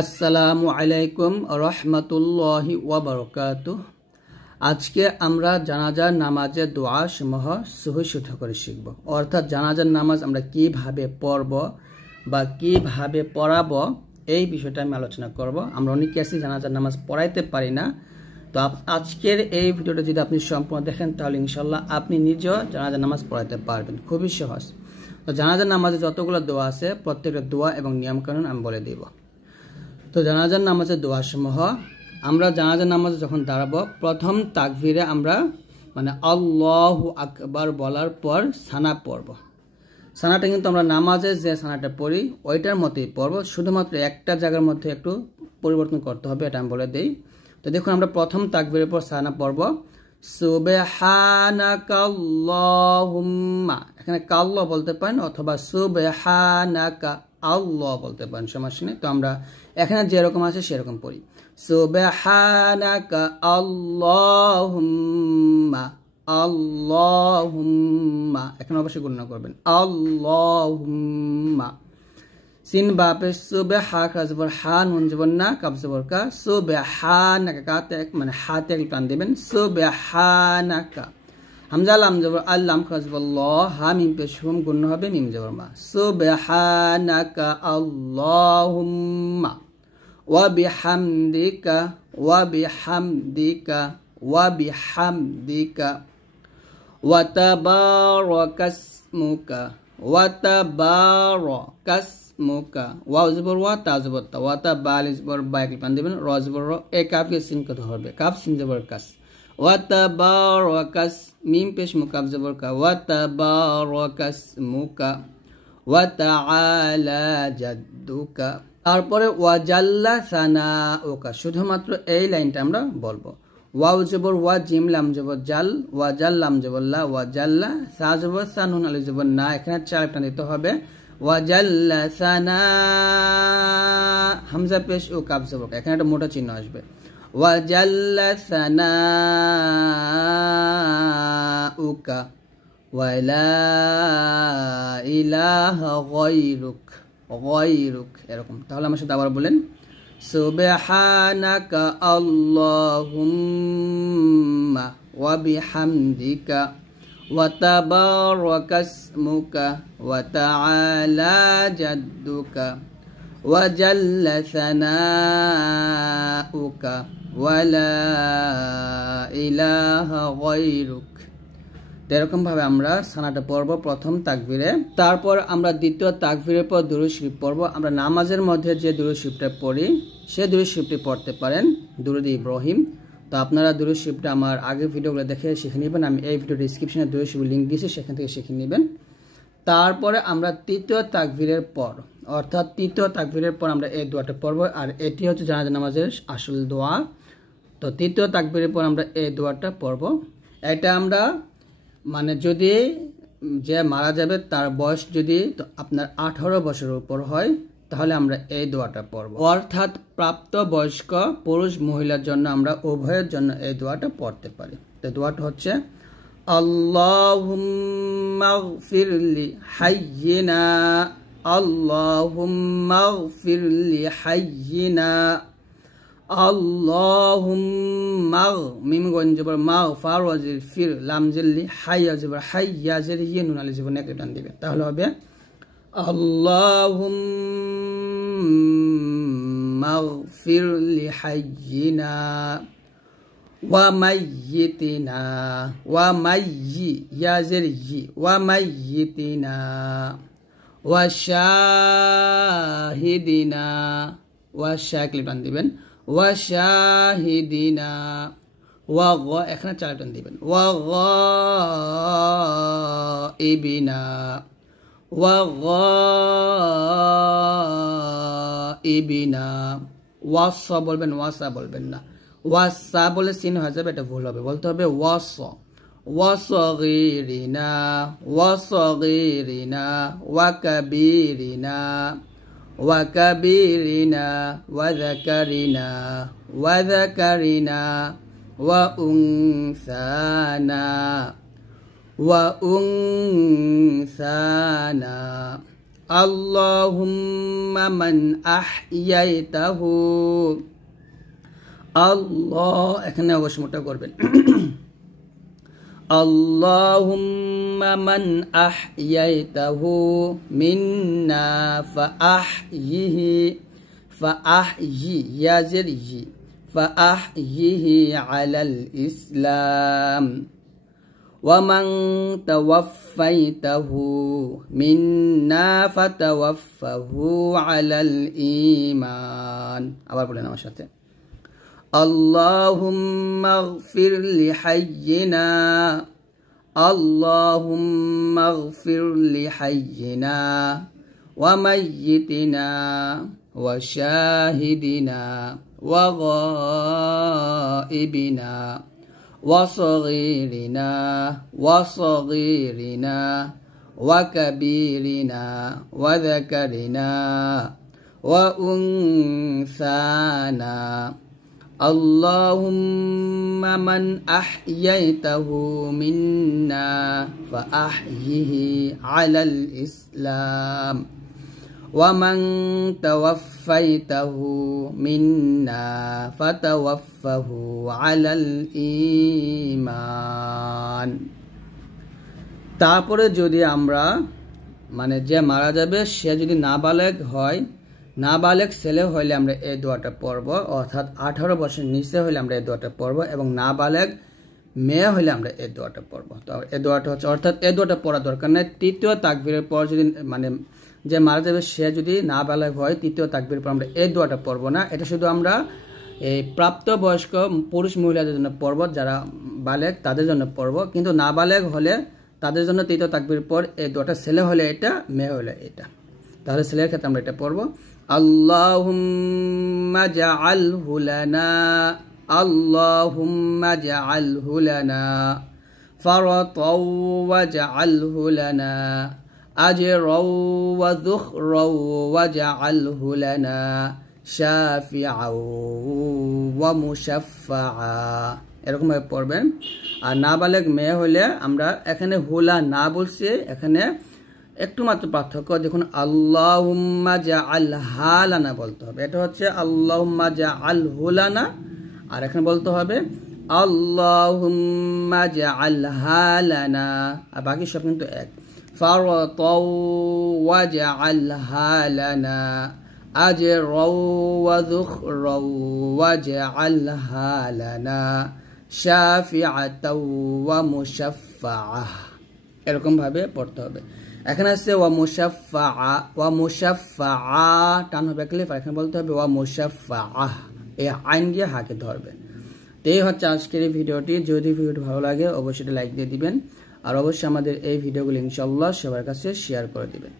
আসসালামু আলাইকুম রহমতুল্লাহি ওয়া বারাকাতুহু। আজকে আমরা জানাজার নামাজের দোয়া সমূহ সহি শুদ্ধ করে শিখব। অর্থাৎ জানাজার নামাজ আমরা কিভাবে পড়ব বা কিভাবে পড়াবো এই বিষয়টা আমি আলোচনা করব। আমরা অনেকে আছি জানাজার নামাজ পড়াইতে পারি না, তো আজকের এই ভিডিওটা যদি আপনি সম্পূর্ণ দেখেন তাহলে ইনশাল্লাহ আপনি নিজেও জানাজার নামাজ পড়াইতে পারবেন। খুবই সহজ। তো জানাজার নামাজে যতগুলো দোয়া আছে প্রত্যেকটা দোয়া এবং নিয়মকানুন আমি বলে দিব। তো জানাজার নামাজের দোয়া সমূহ আমরা জানাজার নামাজে যখন দাঁড়াবো প্রথম তাকবীরে আমরা আল্লাহু আকবার বলার পর সানা পড়ব। সানাটা কিন্তু আমরা নামাজে যে সানাটা পড়ি ওইটার মতোই পড়ব, শুধুমাত্র একটা জায়গার মধ্যে একটু পরিবর্তন করতে হবে, এটা আমি বলে দেই। তো দেখুন আমরা প্রথম তাকবীরের পর সানা পড়ব সুবহানাকাল্লাহুম্মা। এখানে কাল্লাহ বলতে পারেন অথবা সুবহানাকা আল্লাহ বলতে পারেন, সমস্যা নেই। তো আমরা এখানে যেরকম আছে সেরকম পড়ি সুবহানাকা আল্লাহুম্মা আল্লাহুম্মা। এখানে অবশ্যই গণনা করবেন আল্লাহুম্মা। সিন বাপে সুবহা কাজবর হা নুন জবর না কাব জবর কা সুবহানাকা কাতে হাতে এক টান দিবেন সুবহানাকা। হামজা লাম জবর আল্লাম কাজবল্লাহ হা মিম পেশ হুম গুণ হবে মিম জবর মা সুবহানাকা আল্লাহুম্মা ওয়া বিহামদিকা ওয়া বিহামদিকা ওয়া বিহামদিকা ওয়া তাবারাকাসমুকা ওয়া তাবারাকাসমুকা। ওয়া জবর ওয়া তা জবর তা ওয়া তা বাল জবর বা এক টান দিবেন র জবর র এ কাফ কে সিন কে ধরবে কাফ সিন জবর কাস ওয়া তাবারাকাস মিম পেশ মুকাফ জবর কা ওয়া তাবারাকাসমুকা ওয়া তাআলা জাদ্দুকা। তারপরে ওয়া জাল্লা সানাউকা, শুধুমাত্র এই লাইনটা আমরা বলবো। ওয়াও জবর ওয়া জিম লাম জবর জাল ওয়া জাল লাম জবর লা ওয়া জাল্লা সা জবর সা নুন আলিফ জবর না, এখানে চার টান দিতে হবে ওয়া জাল্লা সানা হামজা পেশ ও কাফ জবর কা, এখানে একটা মোটা চিহ্ন আসবে ওয়া জাল্লা সানাউকা ওয়া লা ইলাহা গায়রুক গায়রুক, এরকম। তাহলে আমার সাথে আবার বলেন সুবহানাকা আল্লাহুম্মা ওয়া বিহামদিকা ওয়া তাবারাকাসমুকা ওয়া তাআলা জাদ্দুকা ওয়া জাল্লা সানাউকা ওয়া লা ইলাহা গায়রুক। এরকম ভাবে আমরা সানাটা পড়ব প্রথম তাকবীরে। তারপর আমরা দ্বিতীয় তাকবীরের পর দুরূদ শরীফ পড়ব। আমরা নামাজের মধ্যে যে দুরূদ শরীফটা পড়ি সে দুরূদ শরীফটি পড়তে পারেন, দুরূদ ইব্রাহিম। তো আপনারা দুরূদ শরীফটা আমার আগের ভিডিওগুলো দেখে শিখে নেবেন, আমি এই ভিডিও ডেসক্রিপশনে দুরূদ শরীফ লিঙ্ক দিয়েছি, সেখান থেকে শিখে নেবেন। তারপরে আমরা তৃতীয় তাকবীরের পর অর্থাৎ তৃতীয় তাকবীরের পর আমরা এই দোয়াটা পড়ব, আর এটি হচ্ছে জানাজা নামাজের আসল দোয়া। তো তৃতীয় তাকবীরের পর আমরা এই দোয়াটা পড়ব। এটা আমরা যদি যে মারা যাবে তার বয়স যদি আপনার 18 বছরের উপর হয় তাহলে আমরা এই দোয়াটা পড়ব। অর্থাৎ প্রাপ্ত বয়স্ক পুরুষ মহিলার জন্য আমরা উভয়ের জন্য এই দোয়াটা পড়তে পারি। তো দোয়াটা হচ্ছে আল্লাহুম্মা গফিরলি হাইয়িনা আল্লাহুম্মা গফিরলি হাইয়িনা আল্লাহুম্মা মিম গন জবর মা ফার ওয়াজির ফির লাম জিল্লি হাইয়া জবর হাইয়া জের ইয়ে নুন আলিফ জবর নেক টান দিবেন, তাহলে হবে আল্লাহুম্মা গফিরলি হাইয়িনা ওয়া মাইয়িতিনা ওয়া মাইয়ি ইয়া জের ই ওয়া মাইয়িতিনা ওয়া শাহিদিনা ওয়া শাকলি টান দিবেন ওয়া শাহিদিনা ওয়া গ এখানে চার টান দিবেন ওয়া গাইবিনা ওয়া গাইবিনা। ওয়াসা বলবেন ওয়াসা বলবেন না, ওয়াসা বলে সিন হয়ে যাবে, এটা ভুল হবে, বলতে হবে ওয়াসা ওয়াসগীরিনা ওয়াসগীরিনা ওয়া কাবীরিনা ওয়া কাবীরিনা ওয়া যাকারিনা ওয়া যাকারিনা ওয়া উনসানা ওয়া উনসানা। আল্লাহুম্মা মান আহইয়াইতাহু আল্লাহ এখানে অবশ্য মোটা করবেন আল্লাহুম্মা মান আহইয়াইতাহু মিন্না ফাআহইহি ইয়াজিরহি ফাআহইহি আলাল ইসলাম ومن توفيته منا فتوفه على الإيمان আবার বলেন আমার সাথে اللهم اغفر لحينا اللهم اغفر لحينا وميتنا وشاهدنا وغائبنا وصغيرنا وكبيرنا وذكرنا وأنثانا اللهم من أحييته منا فأحيه على الإسلام ومن توفيته منا فتوفه على الإيمان তারপরে যদি আমরা মানে যে মারা যাবে সে যদি নাবালেগ হয় নাবালেগ ছেলে হইলে আমরা এই দোয়াটা পড়ব অর্থাৎ 18 বছরের নিচে হইলে আমরা এই দোয়াটা পড়ব এবং নাবালেগ মেয়ে হইলে আমরা এই দোয়াটা পড়ব তো এই দোয়াটা হচ্ছে অর্থাৎ এই দোয়াটা পড়া দরকার নাই তৃতীয় তাকবীরের পর যদি মানে যে মারা যাবে সে যদি নাবালেগ হয় তৃতীয় তাকবীরের পর আমরা এই দোয়াটা পড়ব না এটা শুধু আমরা এই প্রাপ্তবয়স্ক পুরুষ মহিলাদের জন্য পড়ব যারা বালেগ তাদের জন্য পড়ব কিন্তু নাবালেগ হলে তাদের জন্য তৃতীয় তাকবীরের পর এই দোয়াটা ছেলে হলে এটা মেয়ে হলে এটা তাহলে ছেলের ক্ষেত্রে আমরা এটা পড়ব আল্লাহুম্মা জাআলহু লানা আল্লাহুম্মা জাআলহু লানা ফারাতাও ওয়াজআলহু লানা আজরাও ওয়া যুখরাও ওয়াজআলহু লানা শাফিআও ওয়া মুশাফফাআ এরকম ভাবে পড়বেন আর নাবালেগ মেয়ে হলে আমরা এখানে হুলা না বলছি এখানে একটু মাত্র পার্থক্য দেখুন আল্লাহুম্মা জাআলহা লানা বলতে হবে এটা হচ্ছে আল্লাহুম্মা জাআলহু লানা আর এখানে বলতে হবে আল্লাহুম্মা জাআলহা লানা আর বাকি সব কিন্তু এক ফারাতাও ওয়াজআলহা লানা আজরাও ওয়া যুখরাও ওয়াজআলহা লানা শাফিআতাও ওয়া মুশাফফাআহ এরকম ভাবে পড়তে হবে এখানে আছে ওয়া মুশাফফাআ টান হবে ক্লিপ আর এখানে বলতে হবে ওয়া মুশাফফাআহ এই আইন দিয়ে হাতে ধরবে তো এই হচ্ছে আজকের এই ভিডিওটি যদি ভিডিওটি ভালো লাগে অবশ্যই লাইক দিয়ে দিবেন আর অবশ্যই আমাদের এই ভিডিওগুলো ইনশাআল্লাহ সবার কাছে শেয়ার করে দিবেন